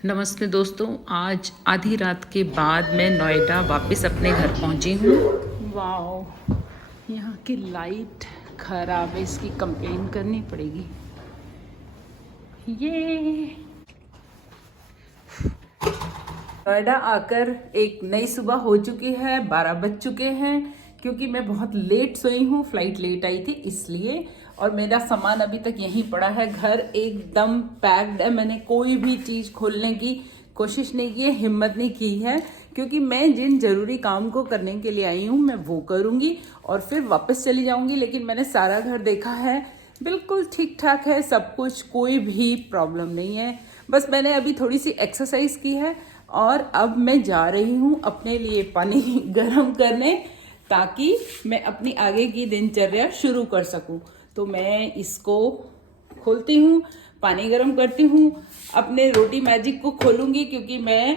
नमस्ते दोस्तों। आज आधी रात के बाद मैं नोएडा वापस अपने घर पहुंची हूँ। वाओ, यहाँ की लाइट खराब है, इसकी कंप्लेन करनी पड़ेगी। ये नोएडा आकर एक नई सुबह हो चुकी है, 12 बज चुके हैं। क्योंकि मैं बहुत लेट सोई हूँ, फ्लाइट लेट आई थी इसलिए, और मेरा सामान अभी तक यहीं पड़ा है। घर एकदम पैक्ड है, मैंने कोई भी चीज़ खोलने की कोशिश नहीं की है, हिम्मत नहीं की है, क्योंकि मैं जिन जरूरी काम को करने के लिए आई हूँ मैं वो करूँगी और फिर वापस चली जाऊँगी। लेकिन मैंने सारा घर देखा है, बिल्कुल ठीक ठाक है सब कुछ, कोई भी प्रॉब्लम नहीं है। बस मैंने अभी थोड़ी सी एक्सरसाइज की है और अब मैं जा रही हूँ अपने लिए पानी गर्म करने, ताकि मैं अपनी आगे की दिनचर्या शुरू कर सकूं। तो मैं इसको खोलती हूँ, पानी गर्म करती हूँ, अपने रोटी मैजिक को खोलूंगी, क्योंकि मैं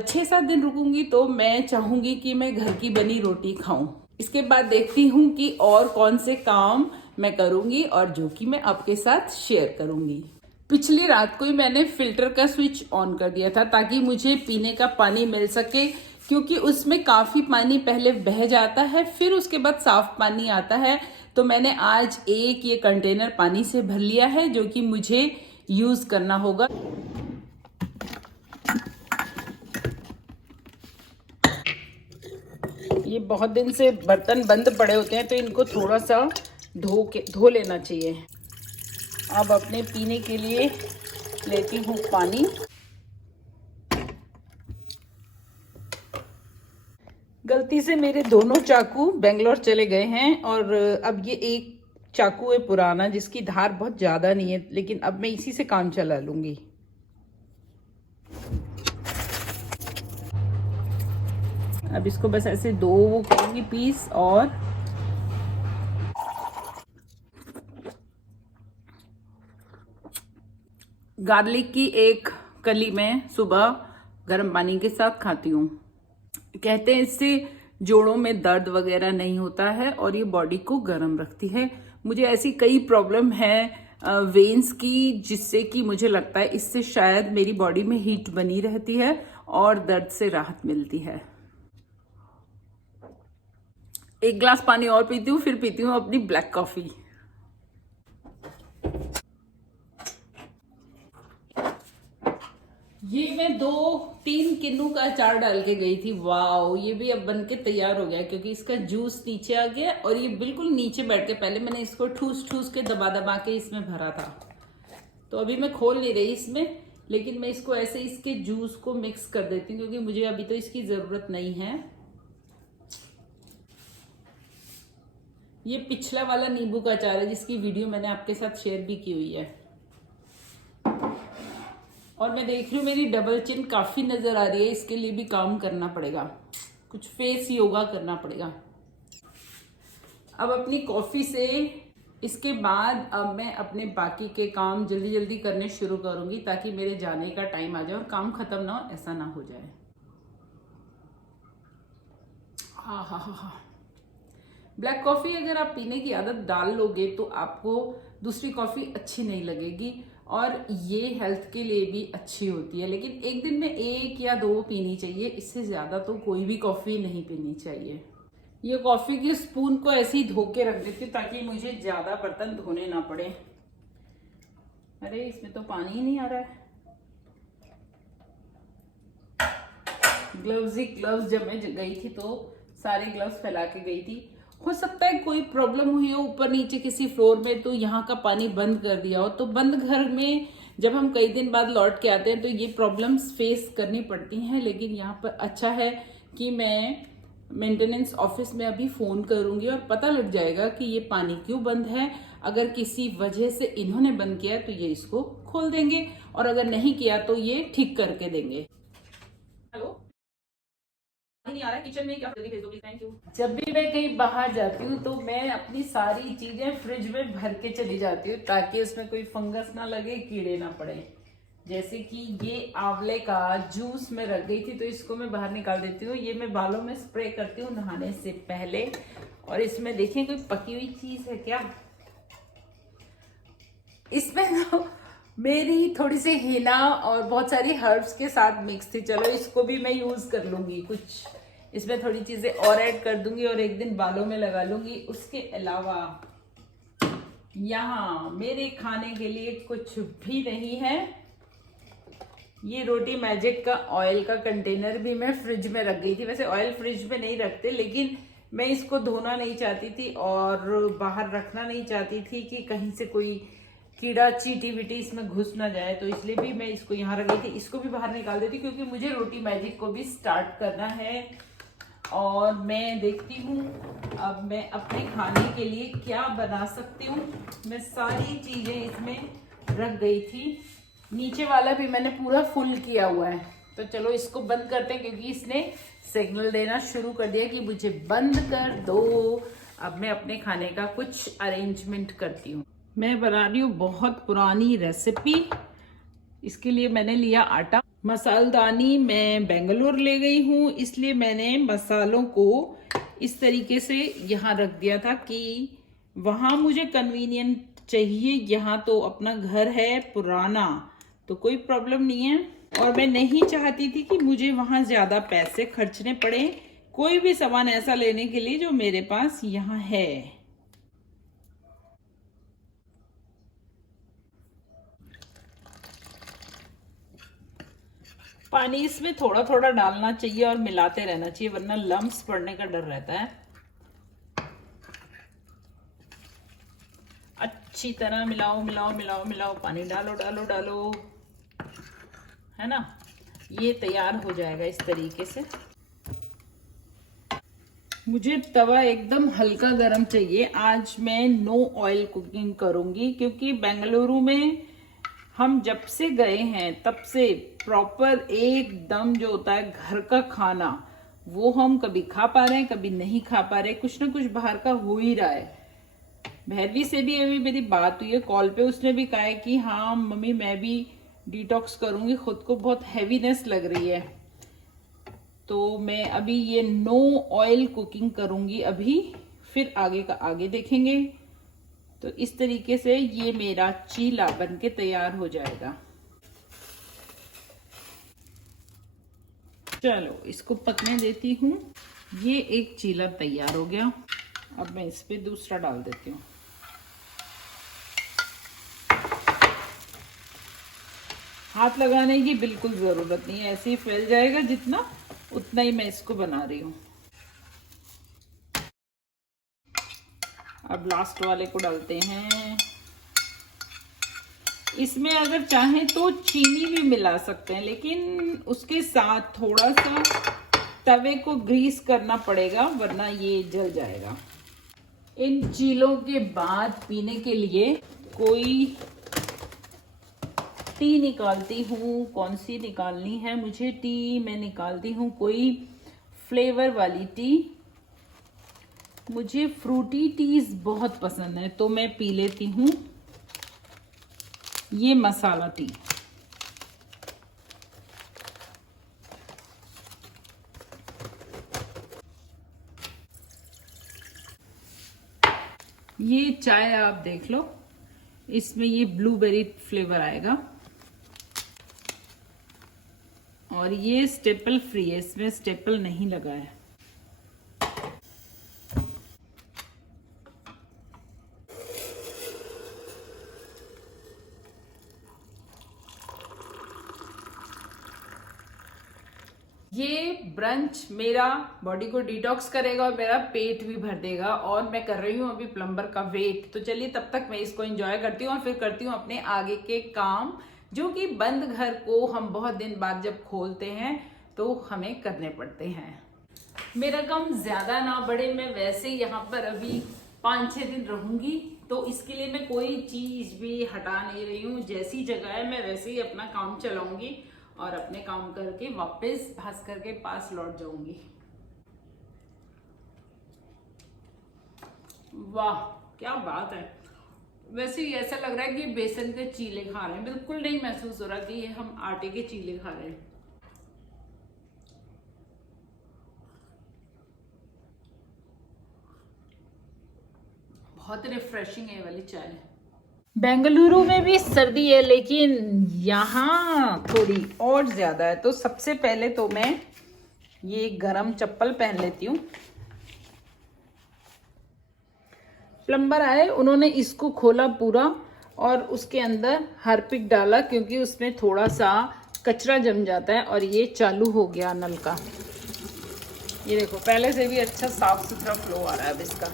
6-7 दिन रुकूंगी तो मैं चाहूंगी कि मैं घर की बनी रोटी खाऊं। इसके बाद देखती हूँ कि और कौन से काम मैं करूंगी और जो कि मैं आपके साथ शेयर करूंगी। पिछली रात को ही मैंने फिल्टर का स्विच ऑन कर दिया था ताकि मुझे पीने का पानी मिल सके, क्योंकि उसमें काफी पानी पहले बह जाता है, फिर उसके बाद साफ पानी आता है। तो मैंने आज एक ये कंटेनर पानी से भर लिया है जो कि मुझे यूज करना होगा। ये बहुत दिन से बर्तन बंद पड़े होते हैं तो इनको थोड़ा सा धो लेना चाहिए। अब अपने पीने के लिए लेती हूँ पानी। गलती से मेरे दोनों चाकू बेंगलोर चले गए हैं और अब ये एक चाकू है पुराना जिसकी धार बहुत ज्यादा नहीं है, लेकिन अब मैं इसी से काम चला लूंगी। अब इसको बस ऐसे दो करूंगी पीस, और गार्लिक की एक कली मैं सुबह गर्म पानी के साथ खाती हूँ। कहते हैं इससे जोड़ों में दर्द वगैरह नहीं होता है और ये बॉडी को गर्म रखती है। मुझे ऐसी कई प्रॉब्लम है वेन्स की, जिससे कि मुझे लगता है इससे शायद मेरी बॉडी में हीट बनी रहती है और दर्द से राहत मिलती है। एक ग्लास पानी और पीती हूँ, फिर पीती हूँ अपनी ब्लैक कॉफी। ये मैं 2-3 किन्नू का अचार डाल के गई थी। वाओ, ये भी अब बन के तैयार हो गया, क्योंकि इसका जूस नीचे आ गया और ये बिल्कुल नीचे बैठ के, पहले मैंने इसको ठूस ठूस के दबा दबा के इसमें भरा था। तो अभी मैं खोल नहीं रही इसमें, लेकिन मैं इसको ऐसे इसके जूस को मिक्स कर देती हूँ, क्योंकि मुझे अभी तो इसकी जरूरत नहीं है। ये पिछला वाला नींबू का अचार है जिसकी वीडियो मैंने आपके साथ शेयर भी की हुई है। और मैं देख रही हूँ मेरी डबल चिन काफी नजर आ रही है, इसके लिए भी काम करना पड़ेगा, कुछ फेस योगा करना पड़ेगा। अब अपनी कॉफी से इसके बाद अब मैं अपने बाकी के काम जल्दी जल्दी करने शुरू करूंगी, ताकि मेरे जाने का टाइम आ जाए और काम खत्म ना हो, ऐसा ना हो जाए। हाँ हाँ हाँ हाँ, ब्लैक कॉफी अगर आप पीने की आदत डाल लोगे तो आपको दूसरी कॉफी अच्छी नहीं लगेगी, और ये हेल्थ के लिए भी अच्छी होती है। लेकिन एक दिन में 1 या 2 पीनी चाहिए, इससे ज्यादा तो कोई भी कॉफी नहीं पीनी चाहिए। ये कॉफी के स्पून को ऐसे ही धो के रख देती हूँ ताकि मुझे ज्यादा बर्तन धोने ना पड़े। अरे इसमें तो पानी ही नहीं आ रहा है। ग्लव्स ही ग्लव्स, जब मैं गई थी तो सारे ग्लव्स फैला के गई थी। हो सकता है कोई प्रॉब्लम हुई हो ऊपर नीचे किसी फ्लोर में, तो यहाँ का पानी बंद कर दिया हो। तो बंद घर में जब हम कई दिन बाद लौट के आते हैं तो ये प्रॉब्लम्स फेस करनी पड़ती हैं। लेकिन यहाँ पर अच्छा है कि मैं मेंटेनेंस ऑफिस में अभी फोन करूंगी और पता लग जाएगा कि ये पानी क्यों बंद है। अगर किसी वजह से इन्होंने बंद किया तो ये इसको खोल देंगे, और अगर नहीं किया तो ये ठीक करके देंगे। हेलो, नहीं आ रहा है किचन में, क्या जल्दी भेज दो प्लीज, थैंक यू। जब भी मैं कहीं बाहर जाती हूँ तो मैं अपनी सारी चीजें फ्रिज में भर के चली जाती हूँ, ताकि उसमें कोई फंगस ना लगे, कीड़े ना पड़े। जैसे कि ये आंवले का जूस में रख गई थी तो इसको मैं बाहर निकाल देती हूँ। ये मैं बालों में स्प्रे करती हूँ नहाने से पहले। और इसमें देखिए कोई पकी हुई चीज है क्या? इसमें तो मेरी थोड़ी सी हिना और बहुत सारी हर्ब्स के साथ मिक्स थी। चलो इसको भी मैं यूज कर लूंगी, कुछ इसमें थोड़ी चीजें और ऐड कर दूंगी और एक दिन बालों में लगा लूंगी। उसके अलावा यहाँ मेरे खाने के लिए कुछ भी नहीं है। ये रोटी मैजिक का ऑयल का कंटेनर भी मैं फ्रिज में रख गई थी। वैसे ऑयल फ्रिज में नहीं रखते, लेकिन मैं इसको धोना नहीं चाहती थी और बाहर रखना नहीं चाहती थी कि कहीं से कोई कीड़ा चींटी विटी इसमें घुस ना जाए, तो इसलिए भी मैं इसको यहाँ रख गई थी। इसको भी बाहर निकाल देती क्योंकि मुझे रोटी मैजिक को भी स्टार्ट करना है। और मैं देखती हूँ अब मैं अपने खाने के लिए क्या बना सकती हूँ। मैं सारी चीजें इसमें रख गई थी। नीचे वाला भी मैंने पूरा फुल किया हुआ है। तो चलो इसको बंद करते हैं क्योंकि इसने सिग्नल देना शुरू कर दिया कि मुझे बंद कर दो। अब मैं अपने खाने का कुछ अरेंजमेंट करती हूँ। मैं बना रही हूँ बहुत पुरानी रेसिपी। इसके लिए मैंने लिया आटा। मसालदानी मैं बेंगलोर ले गई हूँ, इसलिए मैंने मसालों को इस तरीके से यहाँ रख दिया था कि वहाँ मुझे कन्वीनियंट चाहिए। यहाँ तो अपना घर है पुराना, तो कोई प्रॉब्लम नहीं है। और मैं नहीं चाहती थी कि मुझे वहाँ ज्यादा पैसे खर्चने पड़े कोई भी सामान ऐसा लेने के लिए जो मेरे पास यहाँ है। पानी इसमें थोड़ा थोड़ा डालना चाहिए और मिलाते रहना चाहिए, वरना लम्स पड़ने का डर रहता है। अच्छी तरह मिलाओ मिलाओ मिलाओ मिलाओ, पानी डालो डालो डालो, है ना। ये तैयार हो जाएगा इस तरीके से। मुझे तवा एकदम हल्का गरम चाहिए। आज मैं नो ऑयल कुकिंग करूंगी क्योंकि बेंगलुरु में हम जब से गए हैं तब से प्रॉपर एकदम जो होता है घर का खाना, वो हम कभी खा पा रहे हैं कभी नहीं खा पा रहे। कुछ ना कुछ बाहर का हो ही रहा है। भैरवी से भी अभी मेरी बात हुई है कॉल पे, उसने भी कहा है कि हाँ मम्मी मैं भी डिटॉक्स करूंगी, खुद को बहुत हैवीनेस लग रही है। तो मैं अभी ये नो ऑयल कुकिंग करूंगी अभी, फिर आगे का आगे देखेंगे। तो इस तरीके से ये मेरा चीला बनके तैयार हो जाएगा। चलो इसको पकने देती हूँ। ये एक चीला तैयार हो गया। अब मैं इस पे दूसरा डाल देती हूँ। हाथ लगाने की बिल्कुल जरूरत नहीं है, ऐसे ही फैल जाएगा जितना, उतना ही मैं इसको बना रही हूँ। अब लास्ट वाले को डालते हैं। इसमें अगर चाहें तो चीनी भी मिला सकते हैं, लेकिन उसके साथ थोड़ा सा तवे को ग्रीस करना पड़ेगा वरना ये जल जाएगा। इन चीलों के बाद पीने के लिए कोई टी निकालती हूँ। कौन सी निकालनी है मुझे टी? मैं निकालती हूँ कोई फ्लेवर वाली टी। मुझे फ्रूटी टीज बहुत पसंद है तो मैं पी लेती हूँ ये मसाला टी। ये चाय आप देख लो, इसमें ये ब्लूबेरी फ्लेवर आएगा और ये स्टेपल फ्री है, इसमें स्टेपल नहीं लगा है। ये ब्रंच मेरा बॉडी को डिटॉक्स करेगा और मेरा पेट भी भर देगा। और मैं कर रही हूँ अभी प्लम्बर का वेट। तो चलिए तब तक मैं इसको एंजॉय करती हूँ और फिर करती हूँ अपने आगे के काम, जो कि बंद घर को हम बहुत दिन बाद जब खोलते हैं तो हमें करने पड़ते हैं। मेरा काम ज्यादा ना बढ़े, मैं वैसे यहाँ पर अभी 5-6 दिन रहूंगी, तो इसके लिए मैं कोई चीज भी हटा नहीं रही हूँ। जैसी जगह है मैं वैसे ही अपना काम चलाऊंगी और अपने काम करके वापस भास्कर के पास लौट जाऊंगी। वाह क्या बात है। वैसे ही ऐसा लग रहा है कि बेसन के चीले खा रहे हैं, बिल्कुल नहीं महसूस हो रहा कि ये हम आटे के चीले खा रहे हैं। बहुत रिफ्रेशिंग है ये वाली चाय। बेंगलुरु में भी सर्दी है, लेकिन यहाँ थोड़ी और ज़्यादा है। तो सबसे पहले तो मैं ये गरम चप्पल पहन लेती हूँ। प्लम्बर आए, उन्होंने इसको खोला पूरा और उसके अंदर हार्पिक डाला, क्योंकि उसमें थोड़ा सा कचरा जम जाता है। और ये चालू हो गया नल का। ये देखो, पहले से भी अच्छा साफ सुथरा फ्लो आ रहा है अब इसका।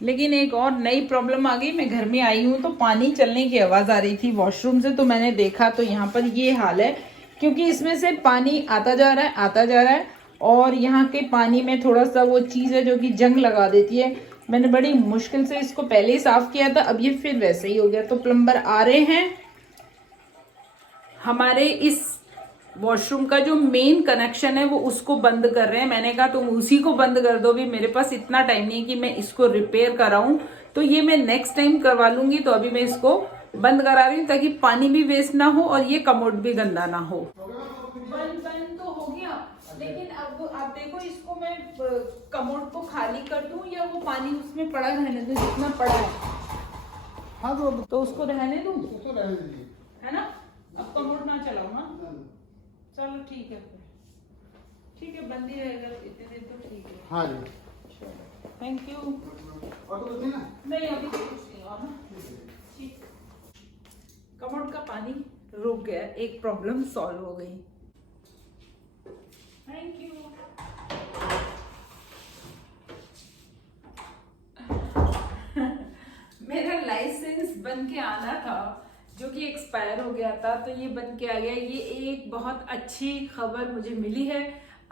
लेकिन एक और नई प्रॉब्लम आ गई। मैं घर में आई हूँ तो पानी चलने की आवाज़ आ रही थी वॉशरूम से, तो मैंने देखा तो यहाँ पर ये हाल है, क्योंकि इसमें से पानी आता जा रहा है और यहाँ के पानी में थोड़ा सा वो चीज़ है जो कि जंग लगा देती है। मैंने बड़ी मुश्किल से इसको पहले ही साफ किया था, अब ये फिर वैसे ही हो गया। तो प्लम्बर आ रहे हैं। हमारे इस वॉशरूम का जो मेन कनेक्शन है वो उसको बंद कर रहे हैं। मैंने कहा तुम उसी को बंद कर दो, भी मेरे पास इतना टाइम नहीं कि मैं इसको रिपेयर कराऊं, तो ये मैं नेक्स्ट टाइम करवा लूंगी। तो अभी मैं इसको बंद करा रही हूँ ताकि पानी भी वेस्ट ना हो और ये कमोड भी गंदा ना हो। बंद तो हो गया, लेकिन अब आप देखो, इसको मैं कमोड को खाली कर दूं या वो पानी उसमें पड़ा रहने दूं जितना पड़ा है? हाँ तो उसको रहने दूं, उसको रहने दीजिए, है ना? अब कमोड ना चलाओ ना। चलो ठीक है, ठीक है, बंद ही रहेगा इतने दिन तो ठीक है। हाँ जी, थैंक यू। और तो कुछ नहीं ना? नहीं, अभी तो कुछ नहीं हुआ ना। ठीक, कमोड का पानी रुक गया, एक प्रॉब्लम सॉल्व हो गई। Thank you. मेरा लाइसेंस बन के आना था जो कि एक्सपायर हो गया था, तो ये बन के आ गया। ये एक बहुत अच्छी खबर मुझे मिली है।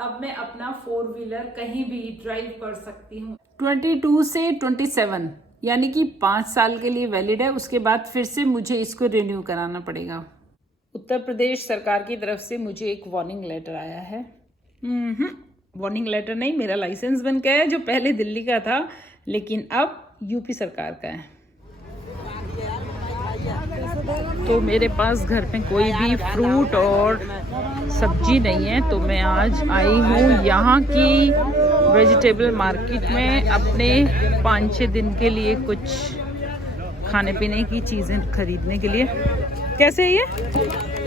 अब मैं अपना 4 व्हीलर कहीं भी ड्राइव कर सकती हूँ। 22 से 27 यानी कि 5 साल के लिए वैलिड है। उसके बाद फिर से मुझे इसको रिन्यू कराना पड़ेगा। उत्तर प्रदेश सरकार की तरफ से मुझे एक वार्निंग लेटर आया है। वार्निग लेटर नहीं, मेरा लाइसेंस बन गया है जो पहले दिल्ली का था, लेकिन अब यूपी सरकार का है। तो मेरे पास घर में कोई भी फ्रूट और सब्जी नहीं है, तो मैं आज आई हूँ यहाँ की वेजिटेबल मार्केट में अपने 5-6 दिन के लिए कुछ खाने पीने की चीज़ें खरीदने के लिए। कैसे है ये?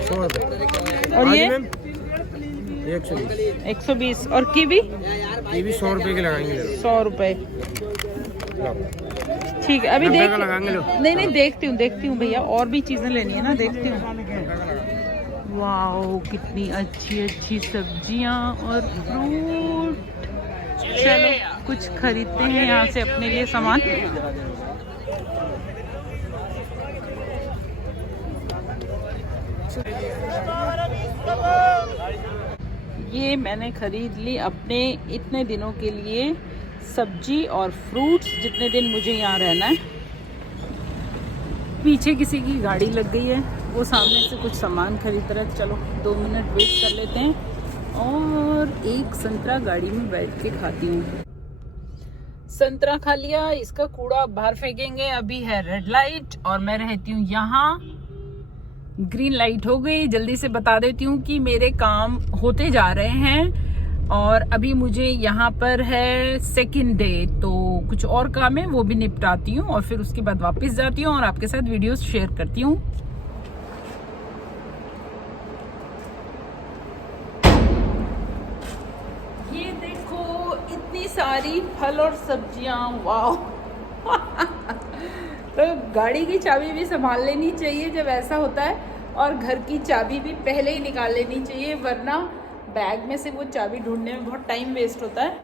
100 रुपये। और ये 120। 120। और कीवी? कीवी 100 रुपये के लगाएंगे। 100 रुपये, ठीक है। अभी देख, नहीं देखती हूँ भैया, और भी चीजें लेनी है ना, देखती हूँ। वाओ, कितनी अच्छी अच्छी सब्जियां और फ्रूट। चलो कुछ खरीदते हैं यहाँ से अपने लिए सामान। ये मैंने खरीद ली अपने इतने दिनों के लिए सब्जी और फ्रूट्स, जितने दिन मुझे यहाँ रहना है। पीछे किसी की गाड़ी लग गई है, वो सामने से कुछ सामान खरीद रहा है। चलो 2 मिनट वेट कर लेते हैं और एक संतरा गाड़ी में बैठ के खाती हूँ। संतरा खा लिया, इसका कूड़ा बाहर फेंकेंगे। अभी है रेड लाइट और मैं रहती हूँ यहाँ। ग्रीन लाइट हो गई। जल्दी से बता देती हूँ कि मेरे काम होते जा रहे हैं और अभी मुझे यहाँ पर है 2nd डे, तो कुछ और काम है वो भी निपटाती हूँ और फिर उसके बाद वापस जाती हूँ और आपके साथ वीडियोस शेयर करती हूँ। ये देखो, इतनी सारी फल और सब्जियां, वाह। तो गाड़ी की चाबी भी संभाल लेनी चाहिए जब ऐसा होता है, और घर की चाबी भी पहले ही निकाल लेनी चाहिए, वरना बैग में से वो चाबी ढूंढने में बहुत टाइम वेस्ट होता है।